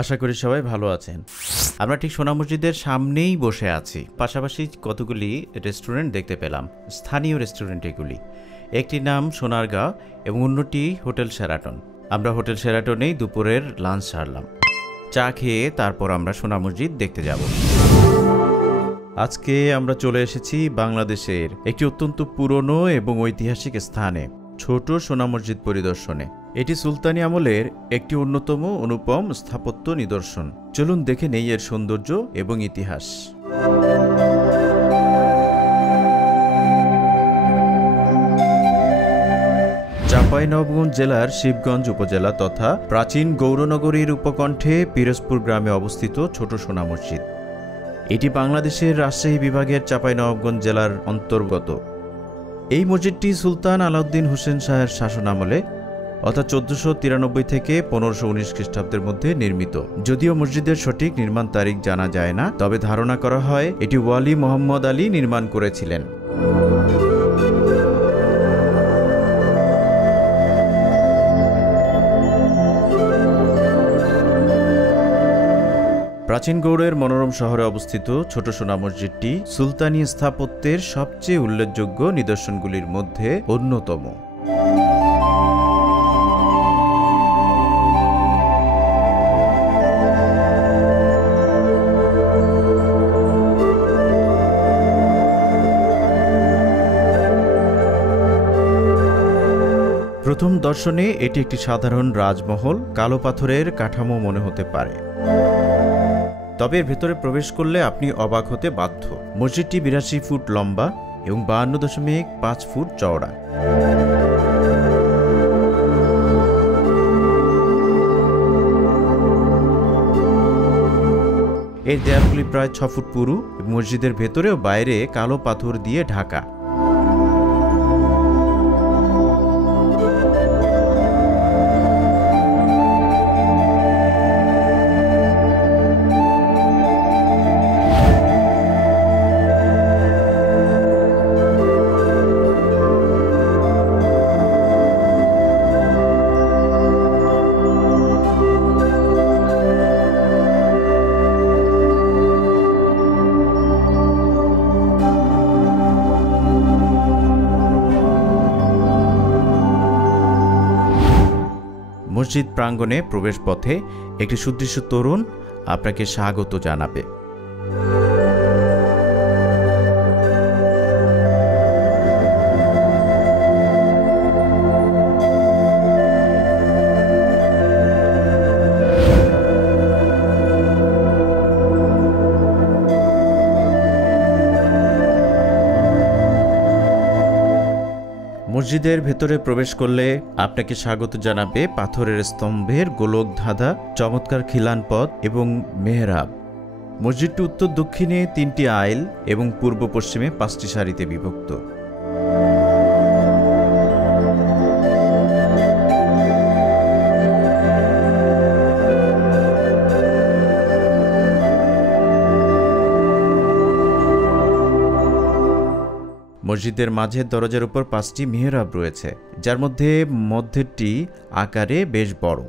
আশা করি সবাই ভালো আছেন। আমরা ঠিক সোনা মসজিদের সামনেই বসে আছি। পাশাপাশি কতগুলি রেস্টুরেন্ট দেখতে পেলাম, স্থানীয় রেস্টুরেন্ট এগুলি। একটির নাম সোনারগাঁও এবং অন্যটি হোটেল শেরাটন। আমরা হোটেল শেরাটনেই দুপুরের লাঞ্চ সারলাম। চা খেয়ে তারপর আমরা সোনা মসজিদ দেখতে যাব। আজকে আমরা চলে এসেছি বাংলাদেশের একটি অত্যন্ত পুরনো এবং ঐতিহাসিক স্থানে, ছোট সোনা মসজিদ পরিদর্শনে। এটি সুলতানি আমলের একটি অন্যতম অনুপম স্থাপত্য নিদর্শন। চলুন দেখে নেই এর সৌন্দর্য এবং ইতিহাস। চাঁপাইনবাবগঞ্জ জেলার শিবগঞ্জ উপজেলা তথা প্রাচীন গৌরনগরীর উপকণ্ঠে পিরোজপুর গ্রামে অবস্থিত ছোট সোনা মসজিদ। এটি বাংলাদেশের রাজশাহী বিভাগের চাঁপাইনবাবগঞ্জ জেলার অন্তর্গত। এই মসজিদটি সুলতান আলাউদ্দিন হোসেন শাহের শাসনামলে অর্থাৎ 1493 থেকে 1519 খ্রিস্টাব্দের মধ্যে নির্মিত। যদিও মসজিদের সঠিক নির্মাণ তারিখ জানা যায় না, তবে ধারণা করা হয় এটি ওয়ালি মোহাম্মদ আলী নির্মাণ করেছিলেন। প্রাচীন গৌড়ের মনোরম শহরে অবস্থিত ছোট সোনা মসজিদটি সুলতানি স্থাপত্যের সবচেয়ে উল্লেখযোগ্য নিদর্শনগুলির মধ্যে অন্যতম। প্রথম দর্শনে এটি একটি সাধারণ রাজমহল, কালো পাথরের কাঠামো মনে হতে পারে। তবে এর ভেতরে প্রবেশ করলে আপনি অবাক হতে বাধ্য। মসজিদটি 82 ফুট লম্বা এবং 52.5 ফুট চওড়া। এর দেয়ালগুলি প্রায় 6 ফুট পুরু। মসজিদের ভেতরে ও বাইরে কালো পাথর দিয়ে ঢাকা। মসজিদ প্রাঙ্গণে প্রবেশ পথে একটি সুদৃশ্য তরুণ আপনাকে স্বাগত জানাবে। মসজিদের ভেতরে প্রবেশ করলে আপনাকে স্বাগত জানাবে পাথরের স্তম্ভের গোলক ধাঁধা, চমৎকার খিলান পথ এবং মেহরাব। মসজিদটি উত্তর দক্ষিণে 3টি আইল এবং পূর্ব পশ্চিমে 5টি সারিতে বিভক্ত। মসজিদের মাঝের দরজার উপর 5টি মেহরাব রয়েছে, যার মধ্যে মধ্যেরটি আকারে বেশ বড়।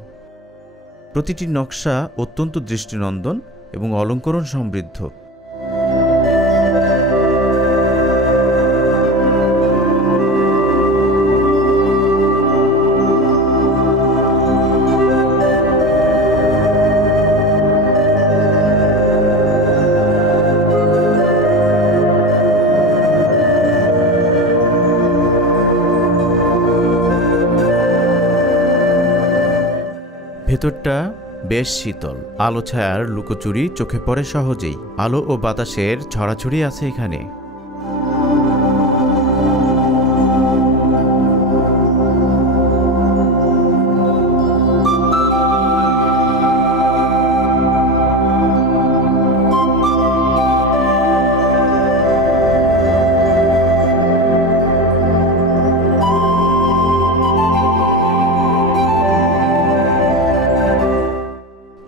প্রতিটি নকশা অত্যন্ত দৃষ্টিনন্দন এবং অলঙ্করণ সমৃদ্ধ। ভেতরটা বেশ শীতল, আলো ছায়ার লুকোচুরি চোখে পড়ে সহজেই। আলো ও বাতাসের ছড়াছড়ি আছে এখানে।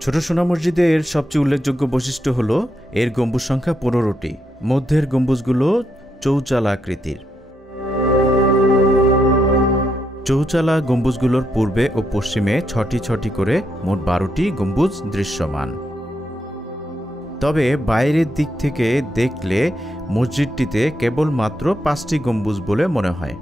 ছোট সোনা মসজিদের সবচেয়ে উল্লেখযোগ্য বৈশিষ্ট্য হল এর গম্বুজ সংখ্যা 15টি। মধ্যের গম্বুজগুলো চৌচালা আকৃতির। চৌচালা গম্বুজগুলোর পূর্বে ও পশ্চিমে ছটি ছটি করে মোট 12টি গম্বুজ দৃশ্যমান। তবে বাইরের দিক থেকে দেখলে মসজিদটিতে কেবলমাত্র 5টি গম্বুজ বলে মনে হয়।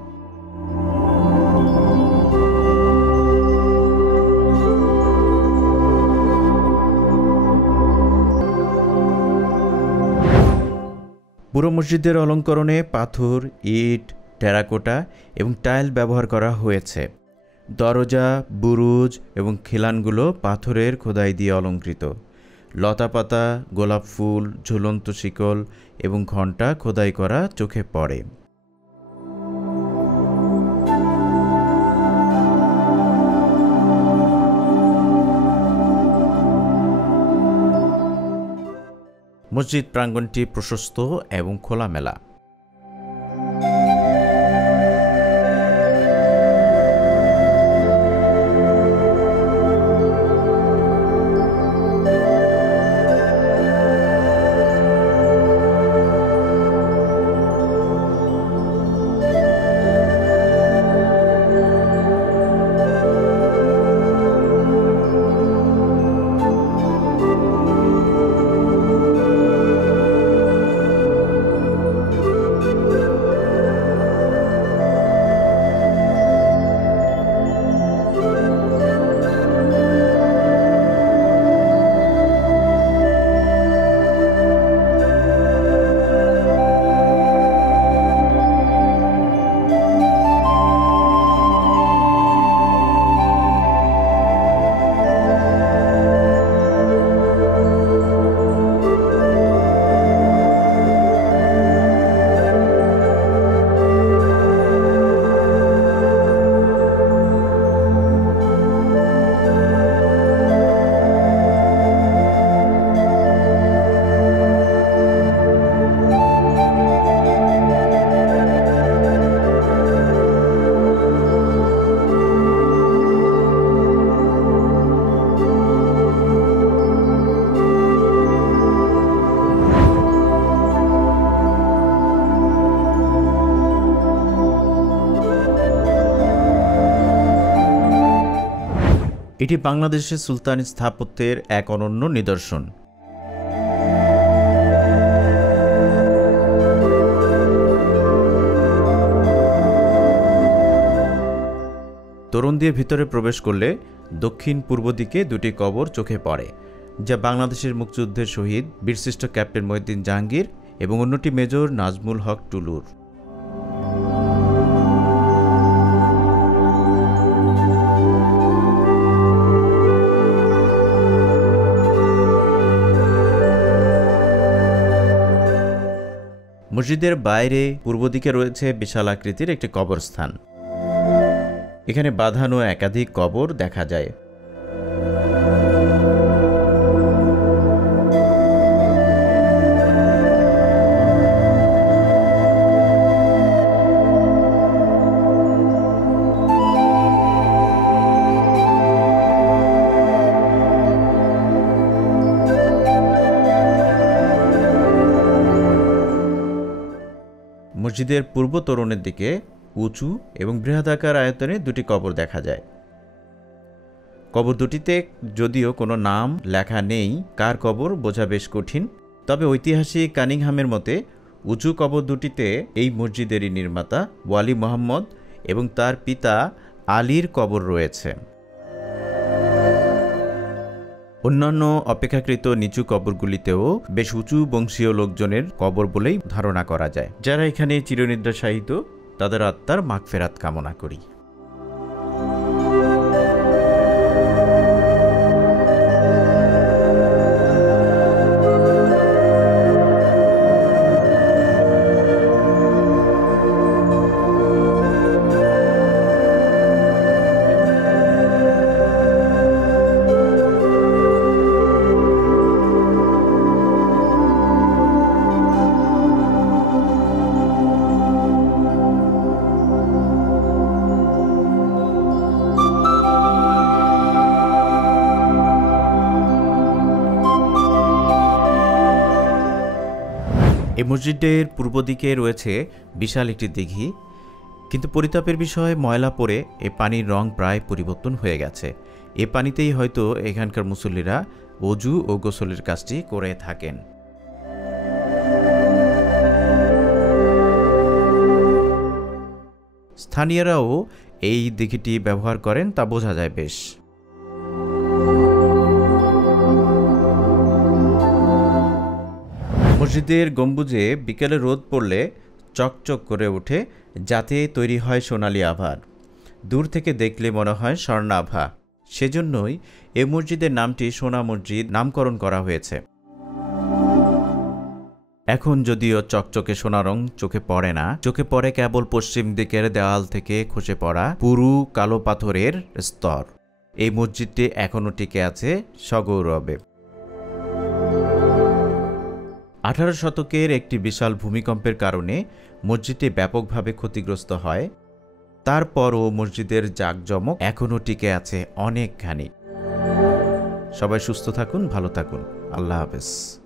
পুরো মসজিদের অলঙ্করণে পাথর, ইট, টেরাকোটা এবং টাইল ব্যবহার করা হয়েছে। দরজা, বুরুজ এবং খিলানগুলো পাথরের খোদাই দিয়ে অলঙ্কৃত। লতাপাতা, গোলাপ ফুল, ঝুলন্ত শিকল এবং ঘণ্টা খোদাই করা চোখে পড়ে। মসজিদ প্রাঙ্গণটি প্রশস্ত এবং খোলামেলা। এটি বাংলাদেশের সুলতানি স্থাপত্যের এক অনন্য নিদর্শন। তোরণ দিয়ে ভিতরে প্রবেশ করলে দক্ষিণ পূর্ব দিকে দুটি কবর চোখে পড়ে, যা বাংলাদেশের মুক্তিযুদ্ধের শহীদ বীরশ্রেষ্ঠ ক্যাপ্টেন মহিউদ্দিন জাহাঙ্গীর এবং অন্যটি মেজর নাজমুল হক টুলুর। মসজিদের বাইরে পূর্ব দিকে রয়েছে বিশাল আকৃতির একটি কবরস্থান। এখানে বাঁধানো একাধিক কবর দেখা যায়। মসজিদের পূর্ব তোরণের দিকে উঁচু এবং বৃহদাকার আয়তনে দুটি কবর দেখা যায়। কবর দুটিতে যদিও কোনো নাম লেখা নেই, কার কবর বোঝা বেশ কঠিন। তবে ঐতিহাসিক কানিংহামের মতে উঁচু কবর দুটিতে এই মসজিদেরই নির্মাতা ওয়ালি মোহাম্মদ এবং তার পিতা আলীর কবর রয়েছে। অন্যান্য অপেক্ষাকৃত নিচু কবরগুলিতেও বেশ উঁচু বংশীয় লোকজনের কবর বলেই ধারণা করা যায়। যারা এখানে চিরনিদ্রাশায়িত তাদের আত্মার মাগফিরাত কামনা করি। এই মসজিদের পূর্ব দিকে রয়েছে বিশাল একটি দিঘি। কিন্তু পরিতাপের বিষয়, ময়লা পড়ে এ পানির রং প্রায় পরিবর্তন হয়ে গেছে। এ পানিতেই হয়তো এখানকার মুসল্লিরা ওযু ও গোসলের কাজটি করে থাকেন। স্থানীয়রাও এই দিঘিটি ব্যবহার করেন, তা বোঝা যায় বেশ। মসজিদের গম্বুজে বিকেলে রোদ পড়লে চকচক করে ওঠে, যাতে তৈরি হয় সোনালি আভার। দূর থেকে দেখলে মনে হয় স্বর্ণাভা। সেজন্যই এ মসজিদের নামটি সোনা মসজিদ নামকরণ করা হয়েছে। এখন যদিও চকচকে সোনা রং চোখে পড়ে না, চোখে পড়ে কেবল পশ্চিম দিকের দেওয়াল থেকে খসে পড়া পুরু কালো পাথরের স্তর। এই মসজিদটি এখনও টিকে আছে সগৌরবে। 18 শতকের একটি বিশাল ভূমিকম্পের কারণে মসজিদটি ব্যাপকভাবে ক্ষতিগ্রস্ত হয়। তারপরও মসজিদের জাঁকজমক এখনও টিকে আছে অনেকখানি। সবাই সুস্থ থাকুন, ভালো থাকুন। আল্লাহ হাফেজ।